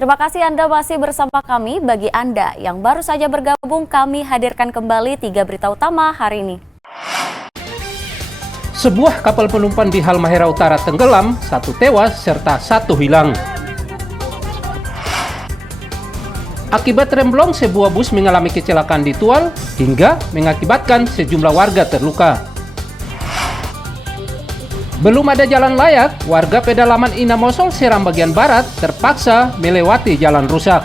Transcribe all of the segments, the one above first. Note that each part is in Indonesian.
Terima kasih Anda masih bersama kami. Bagi Anda yang baru saja bergabung, kami hadirkan kembali 3 berita utama hari ini. Sebuah kapal penumpang di Halmahera Utara tenggelam, 1 tewas serta 1 hilang. Akibat remblong, sebuah bus mengalami kecelakaan di Tual hingga mengakibatkan sejumlah warga terluka. Belum ada jalan layak, warga pedalaman Inamosol, Seram bagian barat terpaksa melewati jalan rusak.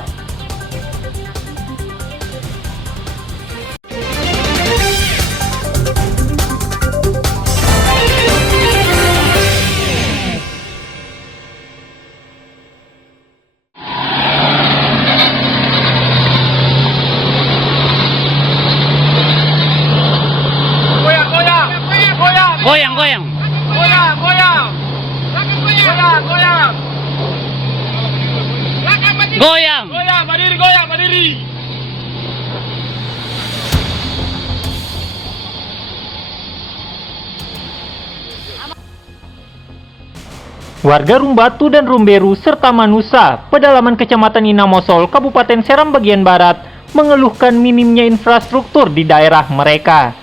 Goyang. Berdiri. Warga Rumbatu dan Rumberu serta Manusa, pedalaman Kecamatan Inamosol, Kabupaten Seram bagian barat, mengeluhkan minimnya infrastruktur di daerah mereka.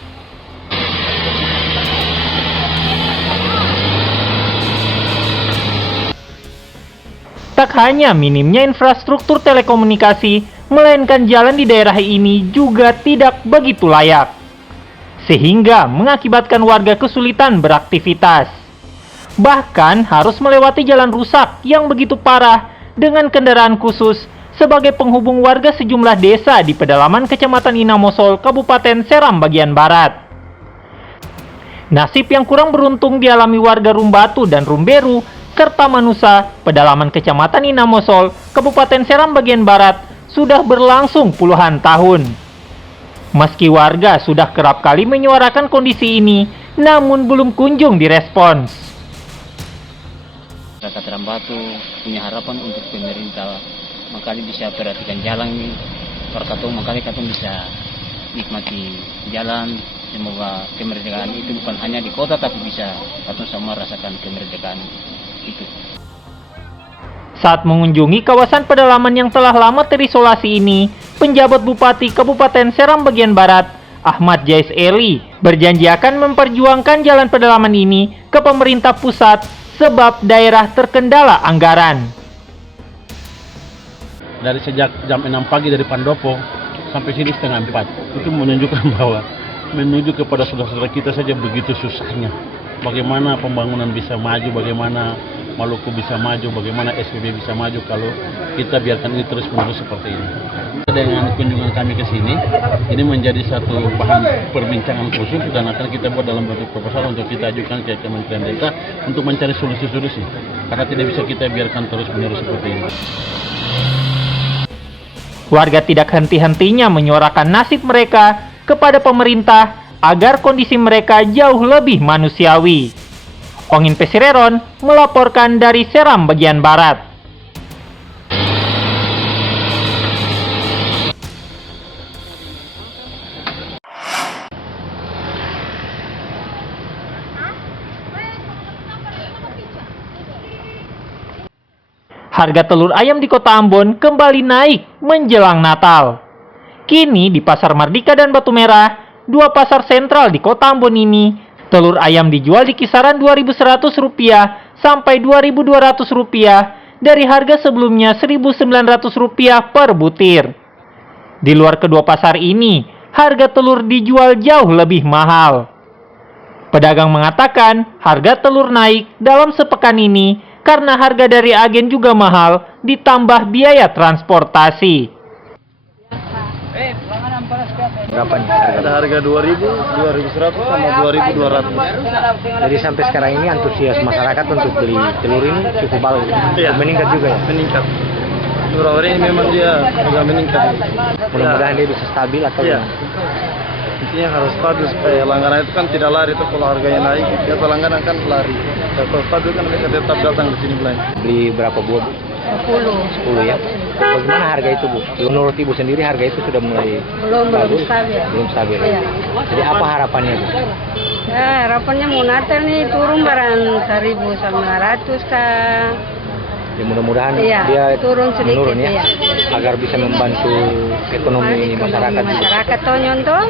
Tak hanya minimnya infrastruktur telekomunikasi, melainkan jalan di daerah ini juga tidak begitu layak, sehingga mengakibatkan warga kesulitan beraktivitas. Bahkan harus melewati jalan rusak yang begitu parah dengan kendaraan khusus sebagai penghubung warga sejumlah desa di pedalaman Kecamatan Inamosol, Kabupaten Seram bagian barat. Nasib yang kurang beruntung dialami warga Rumbatu dan Rumberu serta Manusa, pedalaman Kecamatan Inamosol, Kabupaten Seram bagian barat, sudah berlangsung puluhan tahun. Meski warga sudah kerap kali menyuarakan kondisi ini, namun belum kunjung direspons. Masyarakat Rumbatu punya harapan untuk pemerintah, makanya bisa perhatikan jalan ini. Perkatung makanya katong bisa nikmati jalan. Semoga kemerdekaan itu bukan hanya di kota, tapi bisa katong semua rasakan kemerdekaan itu. Saat mengunjungi kawasan pedalaman yang telah lama terisolasi ini, penjabat Bupati Kabupaten Seram bagian barat, Ahmad Jais Eli, berjanji akan memperjuangkan jalan pedalaman ini ke pemerintah pusat sebab daerah terkendala anggaran. Dari sejak jam 6 pagi dari Pandopo sampai sini setengah 4, itu menunjukkan bahwa menuju kepada saudara-saudara kita saja begitu susahnya. Bagaimana pembangunan bisa maju, bagaimana Maluku bisa maju, bagaimana SPB bisa maju kalau kita biarkan ini terus-menerus seperti ini. Dengan kunjungan kami ke sini, ini menjadi satu bahan perbincangan khusus dan akan kita buat dalam bentuk proposal untuk kita ajukan ke Kementerian Desa untuk mencari solusi-solusi. Karena tidak bisa kita biarkan terus-menerus seperti ini. Warga tidak henti-hentinya menyuarakan nasib mereka kepada pemerintah agar kondisi mereka jauh lebih manusiawi. Ongin Pesireron melaporkan dari Seram bagian barat. Harga telur ayam di Kota Ambon kembali naik menjelang Natal. Kini di Pasar Mardika dan Batu Merah, 2 pasar sentral di Kota Ambon ini, telur ayam dijual di kisaran Rp2.100 sampai Rp2.200 dari harga sebelumnya Rp1.900 per butir. Di luar kedua pasar ini, harga telur dijual jauh lebih mahal. Pedagang mengatakan harga telur naik dalam sepekan ini karena harga dari agen juga mahal, ditambah biaya transportasi. Berapa nih? Ada harga 2.000, 2.100 sama 2.200. Jadi sampai sekarang ini antusias masyarakat untuk beli telur ini cukup bagus. Iya. Meningkat juga ya? Meningkat. Beberapa ini memang dia agak meningkat. Mudah-mudahan dia bisa stabil atau Iya. Intinya harus stabil supaya langganan itu kan tidak lari tuh kalau harganya naik. Biasa langganan kan lari. Kalau stabil kan mereka tetap datang di sini belanja. beli berapa buah, Bu? 10 ya. Bagaimana harga itu, Bu? Menurut Ibu sendiri harga itu sudah mulai bagus? Belum stabil. Iya. Jadi apa harapannya, Bu? Ya, harapannya mau Natal nih turun barang 1.900 kah. Ya mudah-mudahan Iya, dia turun sedikit, menurun ya, iya. agar bisa membantu ekonomi masyarakat. Masyarakat toh nyontoh.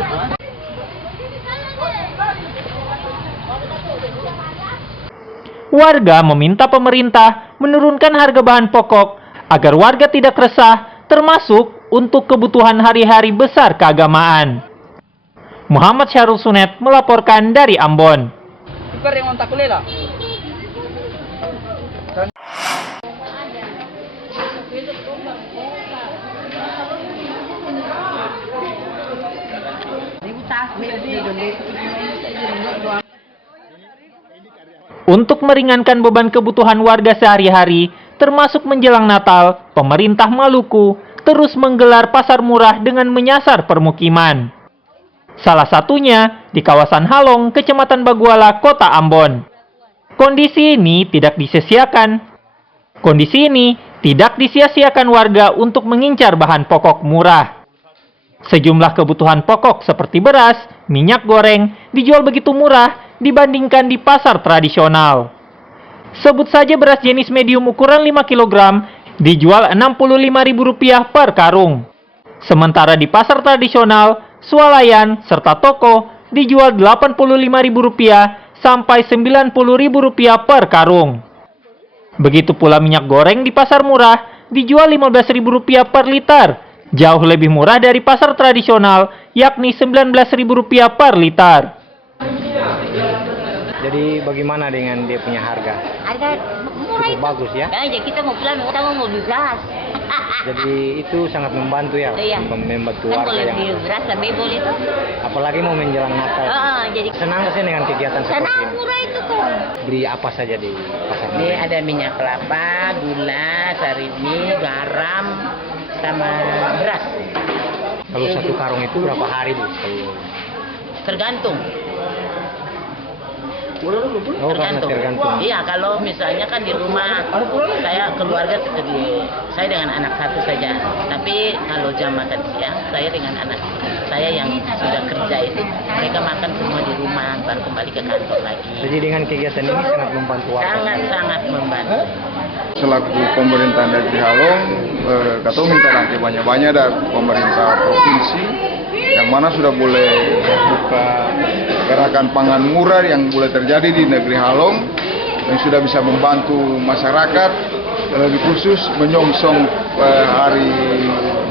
Warga meminta pemerintah menurunkan harga bahan pokok agar warga tidak resah, termasuk untuk kebutuhan hari-hari besar keagamaan. Muhammad Syarul Sunet melaporkan dari Ambon. Untuk meringankan beban kebutuhan warga sehari-hari, termasuk menjelang Natal, pemerintah Maluku terus menggelar pasar murah dengan menyasar permukiman. Salah satunya di kawasan Halong, Kecamatan Baguala, Kota Ambon. Kondisi ini tidak disia-siakan warga untuk mengincar bahan pokok murah. Sejumlah kebutuhan pokok seperti beras, minyak goreng dijual begitu murah dibandingkan di pasar tradisional. Sebut saja beras jenis medium ukuran 5 kg dijual Rp65.000 per karung. Sementara di pasar tradisional, swalayan, serta toko dijual Rp85.000 sampai Rp90.000 per karung. Begitu pula minyak goreng di pasar murah dijual Rp15.000 per liter, jauh lebih murah dari pasar tradisional yakni Rp19.000 per liter. Jadi bagaimana dengan dia punya harga? Harga murah Cukup itu. bagus ya. Ya, kita mau pulang, kita mau beli beras. Jadi itu sangat membantu ya, Iya. membantu Kan warga kalau yang beli beras lebih boleh tuh. apalagi mau menjelang Natal. Jadi Senang sih dengan kegiatan seperti senang ini. murah itu tuh. Beli apa saja di pasar Ini ini? ada minyak kelapa, gula, sarimi, garam, sama beras. Kalau satu karung itu berapa hari Bu? Tergantung. Oh, karena tergantung. Iya, kalau misalnya kan di rumah saya keluarga saya dengan anak satu saja. Tapi kalau jam makan siang saya dengan anak saya yang sudah kerja itu mereka makan semua di rumah baru kembali ke kantor lagi. Jadi dengan kegiatan ini sangat membantu warga. Sangat membantu. Selaku pemerintah negeri Halong, kata minta nanti banyak-banyak dari pemerintah provinsi yang mana sudah boleh buka gerakan pangan murah yang boleh terjadi di negeri Halong yang sudah bisa membantu masyarakat, lebih khusus menyongsong hari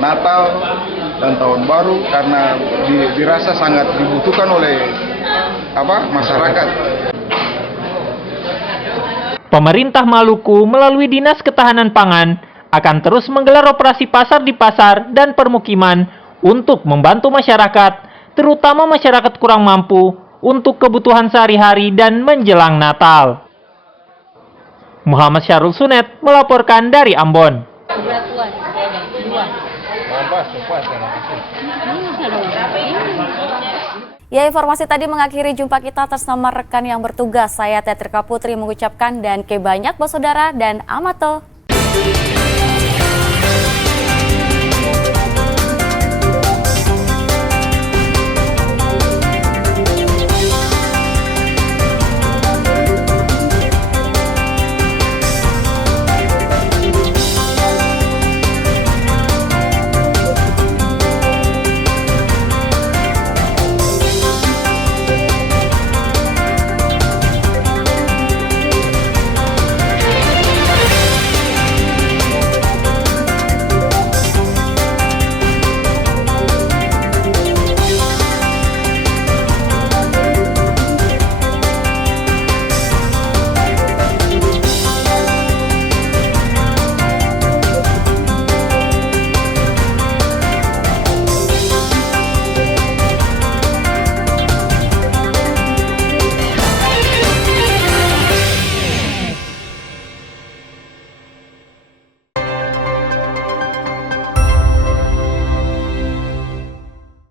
Natal dan Tahun Baru karena dirasa sangat dibutuhkan oleh masyarakat. Pemerintah Maluku melalui Dinas Ketahanan Pangan akan terus menggelar operasi pasar di pasar dan permukiman untuk membantu masyarakat, terutama masyarakat kurang mampu, untuk kebutuhan sehari-hari dan menjelang Natal. Muhammad Syarul Sunet melaporkan dari Ambon. Ya, informasi tadi mengakhiri jumpa kita atas nama rekan yang bertugas. Saya Tetrika Putri mengucapkan dan ke banyak saudara dan amato.